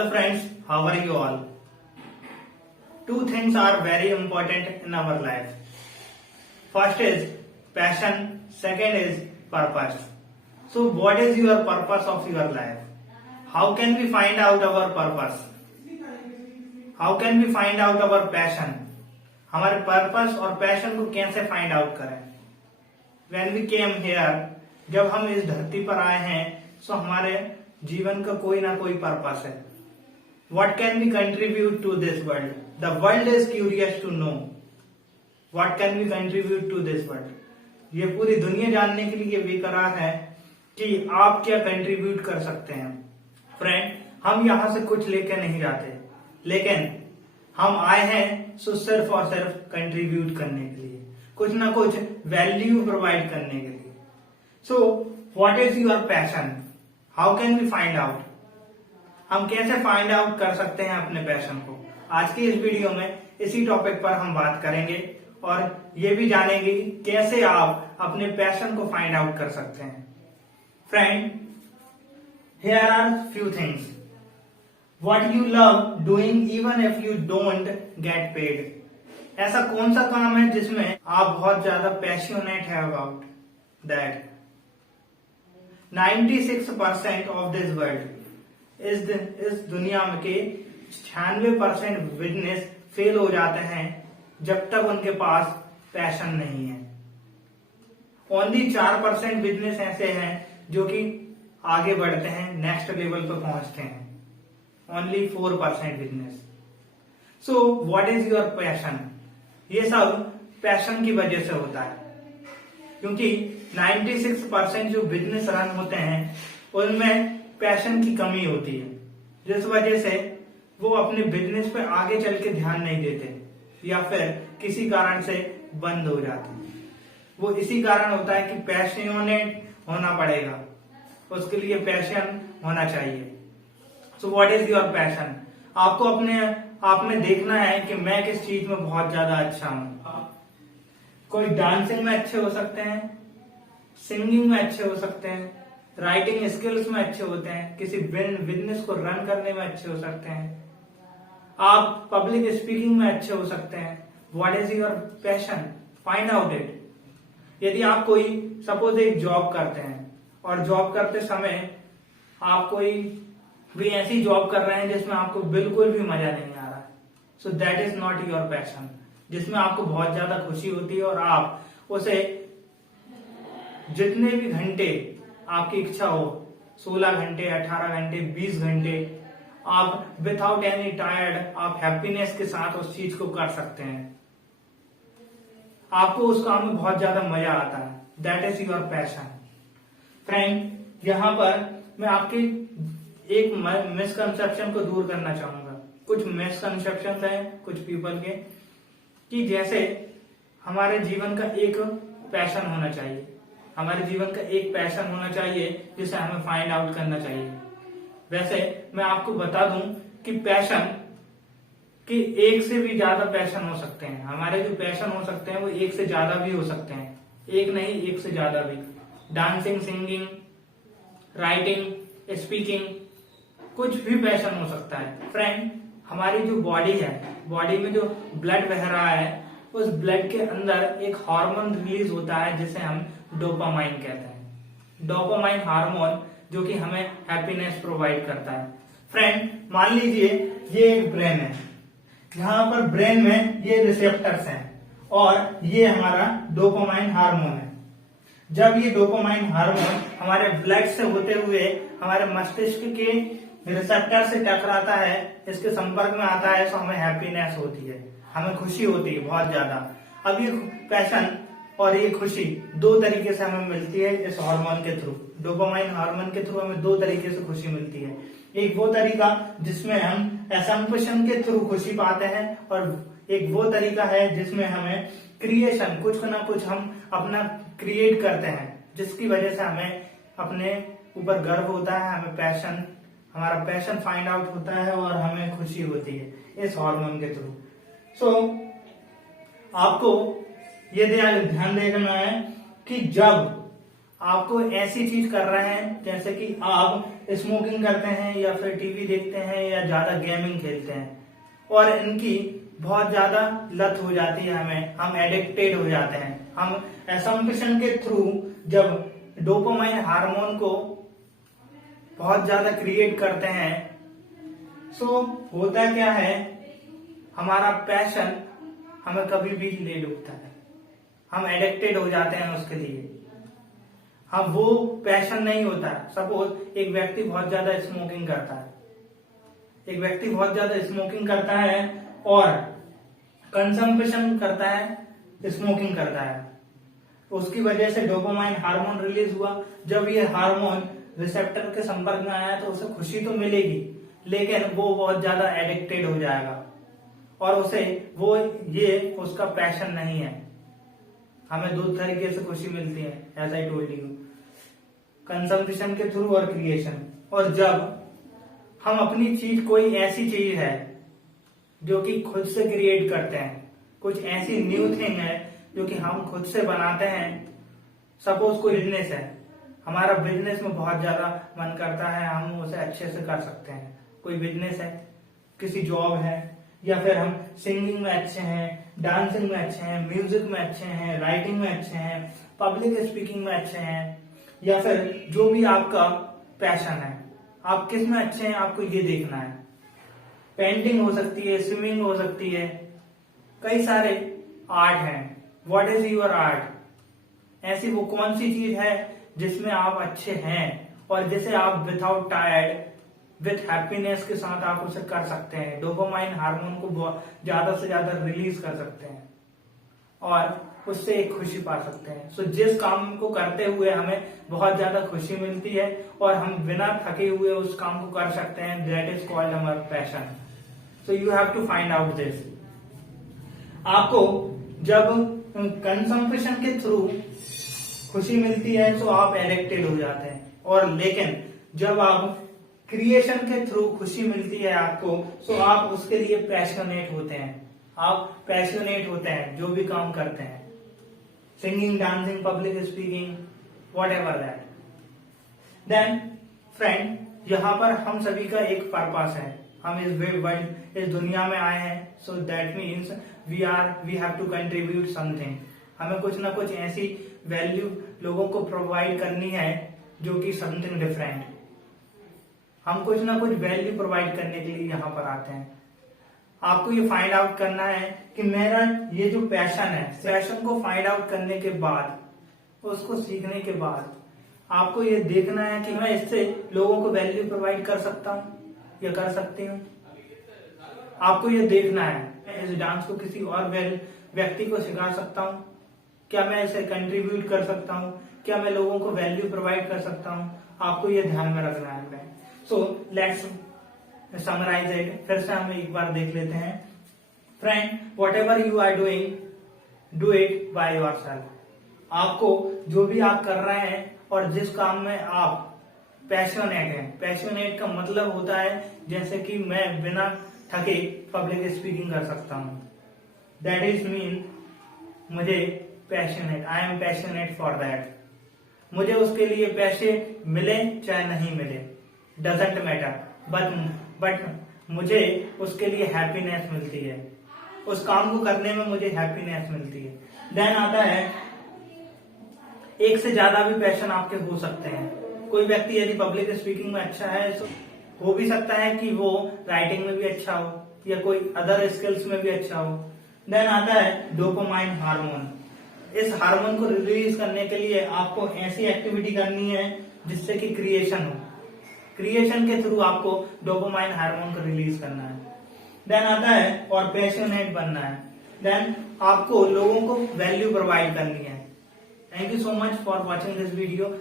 Hello friends, how are you all? Two things are very important in our life. First is passion, second is purpose. So what is your purpose of your life? How can we find out our purpose? How can we find out our passion? हमारे purpose और passion को कैसे find out करें? When we came here, जब हम इस धरती पर आए हैं, तो हमारे जीवन का कोई ना कोई पर्पस है. What can we contribute to this world? The world is curious to know. What can we contribute to this world? ये पूरी दुनिया जानने के लिए बेकरार है कि आप क्या कंट्रीब्यूट कर सकते हैं. फ्रेंड, हम यहाँ से कुछ लेके नहीं जाते, लेकिन हम आए हैं सो सिर्फ और सिर्फ कंट्रीब्यूट करने के लिए, कुछ ना कुछ वैल्यू प्रोवाइड करने के लिए. So what is your passion? How can we find out? हम कैसे फाइंड आउट कर सकते हैं अपने पैशन को? आज की इस वीडियो में इसी टॉपिक पर हम बात करेंगे और ये भी जानेंगे कि कैसे आप अपने पैशन को फाइंड आउट कर सकते हैं. Friend, here are few things. What you love doing even if you don't get paid. ऐसा कौन सा काम है जिसमें आप बहुत ज्यादा पैशनेट है about that? 96% of this world इस दुनिया में के 96% बिजनेस फेल हो जाते हैं जब तक उनके पास पैशन नहीं है. ओनली 4% बिजनेस ऐसे हैं जो कि आगे बढ़ते हैं, नेक्स्ट लेवल पर पहुंचते हैं. Only 4% business. So what is your passion? ये सब पैशन की वजह से होता है, क्योंकि 96% जो बिजनेस रन होते हैं उनमें पैशन की कमी होती है, जिस वजह से वो अपने बिजनेस पे आगे चल के ध्यान नहीं देते या फिर किसी कारण से बंद हो जाते. वो इसी कारण होता है कि पैशनेट होना पड़ेगा, उसके लिए पैशन होना चाहिए. सो व्हाट इज योर पैशन? आपको अपने आप में देखना है कि मैं किस चीज में बहुत ज्यादा अच्छा हूं. कोई डांसिंग में अच्छे हो सकते हैं, सिंगिंग में अच्छे हो सकते हैं, राइटिंग स्किल्स में अच्छे होते हैं, किसी बिजनेस को रन करने में अच्छे हो सकते हैं, आप पब्लिक स्पीकिंग में अच्छे हो सकते हैं. What is your passion? Find out it. यदि आप कोई सपोज एक जॉब करते हैं और जॉब करते समय आप कोई भी ऐसी जॉब कर रहे हैं जिसमें आपको बिल्कुल भी मजा नहीं आ रहा, so that is not your passion. जिसमें आपको बहुत ज्यादा खुशी होती है और आप उसे जितने भी घंटे आपकी इच्छा हो, 16 घंटे, 18 घंटे, 20 घंटे, आप विदाउट एनी टायर्ड आप हैप्पीनेस के साथ उस चीज को कर सकते हैं. आपको उस काम में बहुत ज्यादा मजा आता है. That is your passion. Friend, यहाँ पर मैं आपके एक मिसकंसेप्शन को दूर करना चाहूंगा. कुछ मिसकंसेप्शन है कुछ पीपल के, कि जैसे हमारे जीवन का एक पैशन होना चाहिए, हमारे जीवन का एक पैशन होना चाहिए जिसे हमें फाइंड आउट करना चाहिए. वैसे मैं आपको बता दूं कि पैशन कि एक से भी ज्यादा पैशन हो सकते हैं. हमारे जो पैशन हो सकते हैं वो एक से ज्यादा भी हो सकते हैं, एक नहीं एक से ज्यादा भी. डांसिंग, सिंगिंग, राइटिंग, स्पीकिंग, कुछ भी पैशन हो सकता है. फ्रेंड, हमारी जो बॉडी है, बॉडी में जो ब्लड बह रहा है, उस ब्लड के अंदर एक हार्मोन रिलीज होता है जिसे हम डोपामाइन कहते हैं. डोपामाइन हार्मोन जो कि हमें हैप्पीनेस प्रोवाइड करता है. फ्रेंड, मान लीजिए ये एक ब्रेन है, यहाँ पर ब्रेन में ये रिसेप्टर्स हैं और ये हमारा डोपामाइन हार्मोन है. जब ये डोपामाइन हार्मोन हमारे ब्लड से होते हुए हमारे मस्तिष्क के रिसेप्टर से टकराता है, इसके संपर्क में आता है, तो हमें हैप्पीनेस होती है, हमें खुशी होती है बहुत ज्यादा. अब ये पैशन और ये खुशी दो तरीके से हमें मिलती है इस हार्मोन के थ्रू. डोपामाइन हार्मोन के थ्रू हमें दो तरीके से खुशी मिलती है. एक वो तरीका जिसमें हम असम्पशन के थ्रू खुशी पाते हैं और एक वो तरीका है जिसमें हमें क्रिएशन, कुछ ना कुछ हम अपना क्रिएट करते हैं, जिसकी वजह से हमें अपने ऊपर गर्व होता है, हमें पैशन, हमारा पैशन फाइंड आउट होता है और हमें खुशी होती है इस हार्मोन के थ्रू. सो आपको ये ध्यान देखना है कि जब आपको ऐसी चीज कर रहे हैं जैसे कि आप स्मोकिंग करते हैं या फिर टीवी देखते हैं या ज्यादा गेमिंग खेलते हैं, और इनकी बहुत ज्यादा लत हो जाती है, हम एडिक्टेड हो जाते हैं। हम असम्पशन के थ्रू जब डोपामाइन हार्मोन को बहुत ज्यादा क्रिएट करते हैं, सो होता क्या है, हमारा पैशन हमें कभी भी ले डूबता है, हम एडिक्टेड हो जाते हैं उसके लिए। हम वो पैशन नहीं होता है। सपोज एक व्यक्ति बहुत ज्यादा स्मोकिंग करता है, एक व्यक्ति बहुत ज्यादा स्मोकिंग करता है और कंजम्पशन करता है, स्मोकिंग करता है, उसकी वजह से डोपामाइन हार्मोन रिलीज हुआ। जब ये हार्मोन रिसेप्टर के संपर्क में आया तो उसे खुशी तो मिलेगी, लेकिन वो बहुत ज्यादा एडिक्टेड हो जाएगा और उसे वो ये उसका पैशन नहीं है। हमें दो तरीके से खुशी मिलती है, as I told you, consumption के थ्रू और क्रिएशन। और जब हम अपनी चीज, कोई ऐसी चीज है जो कि खुद से क्रिएट करते हैं, कुछ ऐसी न्यू थिंग है जो कि हम खुद से बनाते हैं। सपोज कोई बिजनेस है, हमारा बिजनेस में बहुत ज्यादा मन करता है, हम उसे अच्छे से कर सकते हैं। कोई बिजनेस है, किसी जॉब है, या फिर हम सिंगिंग में अच्छे हैं, डांसिंग में अच्छे हैं, म्यूजिक में अच्छे हैं, राइटिंग में अच्छे हैं, पब्लिक स्पीकिंग में अच्छे हैं, या फिर जो भी आपका पैशन है, आप किस में अच्छे हैं आपको ये देखना है। पेंटिंग हो सकती है, स्विमिंग हो सकती है, कई सारे आर्ट हैं। What is your art? ऐसी वो कौन सी चीज है जिसमें आप अच्छे हैं और जिसे आप विदाउट टायर्ड, विथ हैप्पीनेस के साथ आप उसे कर सकते हैं। डोपामाइन हार्मोन को ज्यादा से ज्यादा रिलीज कर सकते हैं और उससे एक खुशी पा सकते हैं। सो जिस काम को करते हुए हमें बहुत ज्यादा खुशी मिलती है और हम बिना थके हुए उस काम को कर सकते हैं, that is called our passion. So you have to find out this. आपको जब कंजम्पशन के थ्रू खुशी मिलती है तो आप एडिक्टेड हो जाते हैं, और लेकिन जब आप क्रिएशन के थ्रू खुशी मिलती है आपको, तो आप उसके लिए पैशनेट होते हैं। आप पैशनेट होते हैं जो भी काम करते हैं, singing, dancing, public speaking, whatever that. Then friend, यहाँ पर हम सभी का एक पर्पस है। हम इस वर्ल्ड, इस दुनिया में आए हैं, so that means we have to contribute something. हमें कुछ ना कुछ ऐसी वैल्यू लोगों को प्रोवाइड करनी है जो कि समथिंग डिफरेंट। हम कुछ ना कुछ वैल्यू प्रोवाइड करने के लिए यहाँ पर आते हैं। आपको ये फाइंड आउट करना है कि मेरा ये जो पैशन है, पैशन को फाइंड आउट करने के बाद, उसको सीखने के बाद आपको ये देखना है कि मैं इससे लोगों को वैल्यू प्रोवाइड कर सकता हूँ या कर सकती हूँ। आपको ये देखना है, मैं इस डांस को किसी और व्यक्ति को सिखा सकता हूँ, क्या मैं इसे कंट्रीब्यूट कर सकता हूँ, क्या मैं लोगों को वैल्यू प्रोवाइड कर सकता हूँ। आपको ये ध्यान में रखना है। So let's summarise it. फिर से हम एक बार देख लेते हैं। Friend, whatever you are doing, do it by yourself. आपको जो भी आप कर रहे हैं और जिस काम में आप पैशनेट हैं, पैशनेट का मतलब होता है जैसे कि मैं बिना थके पब्लिक स्पीकिंग कर सकता हूँ, दैट इज मीन मुझे passionate, I am passionate for that. मुझे उसके लिए पैसे मिले चाहे नहीं मिले, डजेंट मैटर, बट मुझे उसके लिए हैप्पीनेस मिलती है, उस काम को करने में मुझे हैप्पीनेस मिलती है। देन आता है, एक से ज्यादा भी पैशन आपके हो सकते हैं। कोई व्यक्ति यदि पब्लिक स्पीकिंग में अच्छा है तो हो भी सकता है कि वो राइटिंग में भी अच्छा हो या कोई अदर स्किल्स में भी अच्छा हो। देन आता है डोपामाइन हार्मोन। इस हार्मोन को रिलीज करने के लिए आपको ऐसी एक्टिविटी करनी है जिससे कि क्रिएशन हो। क्रिएशन के थ्रू आपको डोपामाइन हार्मोन को रिलीज करना है। देन आता है और पैशनेट बनना है। देन आपको लोगों को वैल्यू प्रोवाइड करनी है। Thank you so much for watching this video.